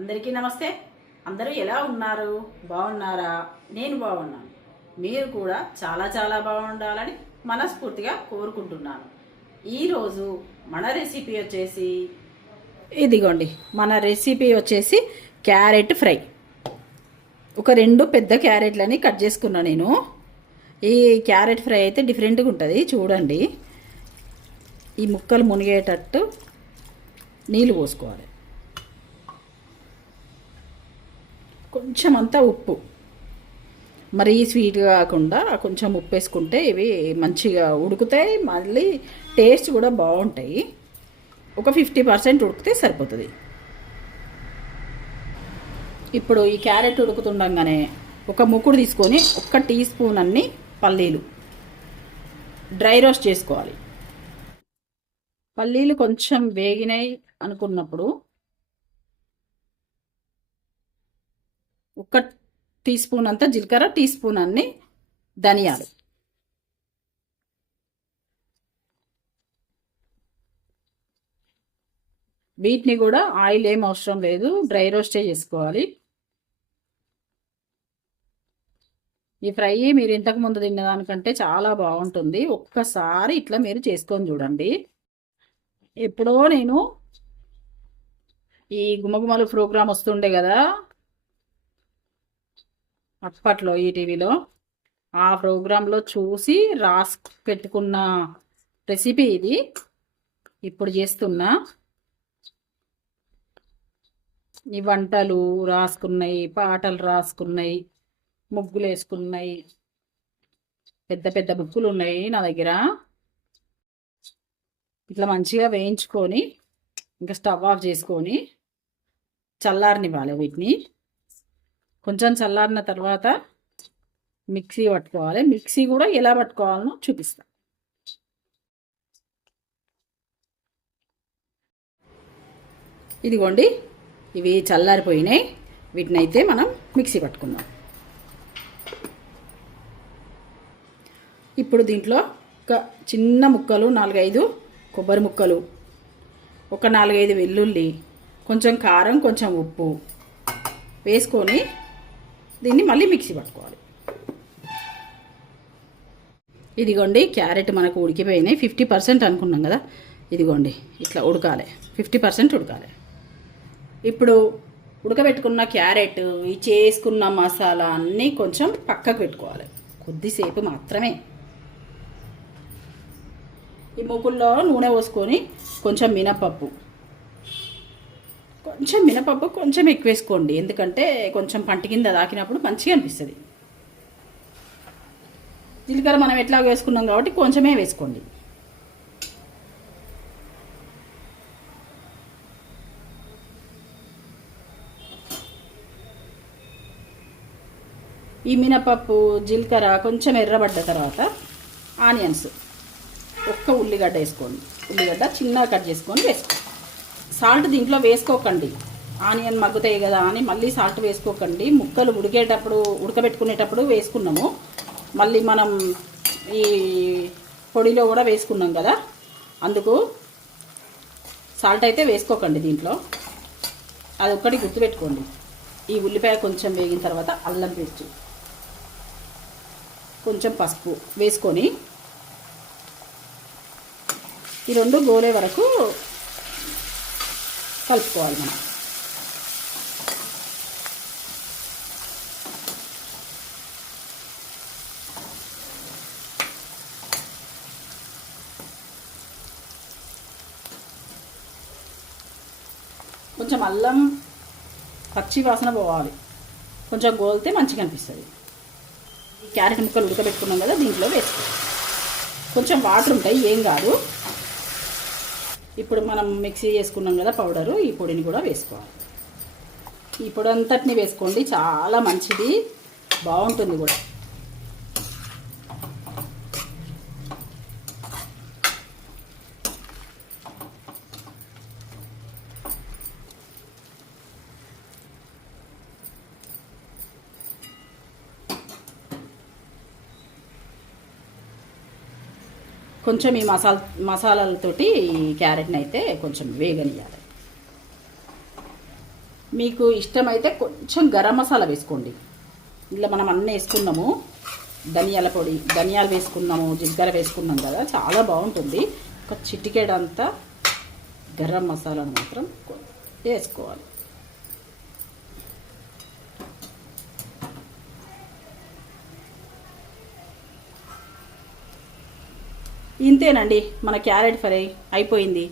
అందరికీ నమస్తే. అందరూ ఎలా ఉన్నారు? బాగున్నారా? నేను బాగున్నాను. మీరు కూడా చాలా చాలా బాగుండాలని మనస్ఫూర్తిగా కోరుకుంటున్నాను. ఈరోజు మన రెసిపీ వచ్చేసి ఇదిగోండి మన రెసిపీ వచ్చేసి క్యారెట్ ఫ్రై. ఒక రెండు పెద్ద క్యారెట్లని కట్ చేసుకున్నా నేను. ఈ క్యారెట్ ఫ్రై అయితే డిఫరెంట్గా ఉంటుంది చూడండి. ఈ ముక్కలు మునిగేటట్టు నీళ్ళు పోసుకోవాలి. కొంచెం అంతా ఉప్పు. మరీ స్వీట్గా కాకుండా కొంచెం ఉప్పు వేసుకుంటే ఇవి మంచిగా ఉడుకుతాయి మళ్ళీ టేస్ట్ కూడా బాగుంటాయి. ఒక ఫిఫ్టీ పర్సెంట్ ఉడికితే సరిపోతుంది. ఇప్పుడు ఈ క్యారెట్ ఉడుకుతుండగానే ఒక ముక్కుడు తీసుకొని ఒక్క టీ స్పూన్ అన్ని పల్లీలు డ్రై రోస్ట్ చేసుకోవాలి. పల్లీలు కొంచెం వేగినాయి అనుకున్నప్పుడు ఒక టీ స్పూన్ అంతా జీలకర్ర టీ స్పూన్ అన్ని ధనియాలు. వీటిని కూడా ఆయిల్ ఏం అవసరం లేదు డ్రై రోస్టే చేసుకోవాలి. ఈ ఫ్రై మీరు ఇంతకు ముందు తిన్నదానికంటే చాలా బాగుంటుంది. ఒక్కసారి ఇట్లా మీరు చేసుకొని చూడండి. ఎప్పుడో నేను ఈ గుమగుమలు ప్రోగ్రాం వస్తుండే కదా అప్పట్లో ఈటీవీలో ఆ ప్రోగ్రాంలో చూసి రాసి పెట్టుకున్న రెసిపీ ఇది. ఇప్పుడు చేస్తున్నా. ఈ వంటలు రాసుకున్నాయి పాటలు రాసుకున్నాయి ముగ్గులు వేసుకున్నాయి పెద్ద పెద్ద బుక్కులు ఉన్నాయి నా దగ్గర. ఇట్లా మంచిగా వేయించుకొని ఇంకా స్టవ్ ఆఫ్ చేసుకొని చల్లారనివ్వాలి వీటిని. కొంచెం చల్లారిన తర్వాత మిక్సీ పట్టుకోవాలి. మిక్సీ కూడా ఎలా పట్టుకోవాలనో చూపిస్తాను ఇదిగోండి ఇవి చల్లారిపోయినాయి. వీటిని అయితే మనం మిక్సీ పట్టుకుందాం. ఇప్పుడు దీంట్లో ఒక చిన్న ముక్కలు నాలుగైదు కొబ్బరి ముక్కలు ఒక నాలుగైదు వెల్లుల్లి కొంచెం కారం కొంచెం ఉప్పు వేసుకొని దీన్ని మళ్ళీ మిక్సీ పట్టుకోవాలి. ఇదిగోండి క్యారెట్ మనకు ఉడికిపోయినాయి. ఫిఫ్టీ పర్సెంట్ అనుకున్నాం కదా? ఇదిగోండి ఇట్లా ఉడకాలి. ఫిఫ్టీ పర్సెంట్ ఉడకాలి. ఇప్పుడు ఉడకబెట్టుకున్న క్యారెట్ ఈ చేసుకున్న మసాలా అన్నీ కొంచెం పక్కకు పెట్టుకోవాలి. కొద్దిసేపు మాత్రమే. ఈ ముగ్గుల్లో నూనె పోసుకొని కొంచెం మినపప్పు. కొంచెం మినపప్పు కొంచెం ఎక్కువ వేసుకోండి ఎందుకంటే కొంచెం పంట కింద దాకినప్పుడు మంచిగా అనిపిస్తుంది. జీలకర్ర మనం ఎట్లా వేసుకున్నాం కాబట్టి కొంచెమే వేసుకోండి. ఈ మినపప్పు జీలకర్ర కొంచెం ఎర్రబడ్డ తర్వాత ఆనియన్స్. ఒక్క ఉల్లిగడ్డ వేసుకోండి. ఉల్లిగడ్డ చిన్నగా కట్ చేసుకొని వేసుకోండి. సాల్ట్ దీంట్లో వేసుకోకండి. ఆనియన్ మగ్గుతాయి కదా అని మళ్ళీ సాల్ట్ వేసుకోకండి. ముక్కలు ఉడికేటప్పుడు ఉడకబెట్టుకునేటప్పుడు వేసుకున్నాము. మళ్ళీ మనం ఈ పొడిలో కూడా వేసుకున్నాం కదా. అందుకు సాల్ట్ అయితే వేసుకోకండి దీంట్లో. అది ఒక్కటి గుర్తుపెట్టుకోండి. ఈ ఉల్లిపాయ కొంచెం వేగిన తర్వాత అల్లం పేస్ట్. కొంచెం పసుపు వేసుకొని ఈ రెండు గోలే వరకు కలుపుకోవాలి మనం. కొంచెం అల్లం పచ్చి వాసన పోవాలి. కొంచెం గోలితే మంచిగా అనిపిస్తుంది. క్యారెట్ ముక్కలు ఉడకబెట్టుకున్నాం కదా దీంట్లో వేసుకో కొంచెం వాటర్ ఉంటాయి ఏం కాదు. ఇప్పుడు మనం మిక్సీ చేసుకున్నాం కదా పౌడరు ఈ పొడిని కూడా వేసుకోవాలి. ఈ పొడి అంతటిని వేసుకోండి చాలా మంచిది బాగుంటుంది కూడా. కొంచెం ఈ మసాలా మసాలాలతోటి ఈ క్యారెట్ని అయితే కొంచెం వేగనియాలి మీకు ఇష్టమైతే కొంచెం గరం మసాలా వేసుకోండి. ఇలా మనం అన్నీ వేసుకున్నాము. ధనియాల పొడి ధనియాలు వేసుకున్నాము జీలకర్ర వేసుకున్నాం కదా చాలా బాగుంటుంది. ఒక చిటికేడంతా గరం మసాలాను మాత్రం వేసుకోవాలి. ఇంతేనండి మన క్యారెట్ ఫ్రై అయిపోయింది.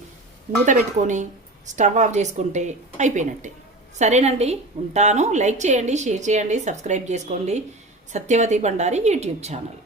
మూత పెట్టుకొని స్టవ్ ఆఫ్ చేసుకుంటే అయిపోయినట్టే. సరేనండి ఉంటాను. లైక్ చేయండి షేర్ చేయండి సబ్స్క్రైబ్ చేసుకోండి. Satyavathi Bandari YouTube channel.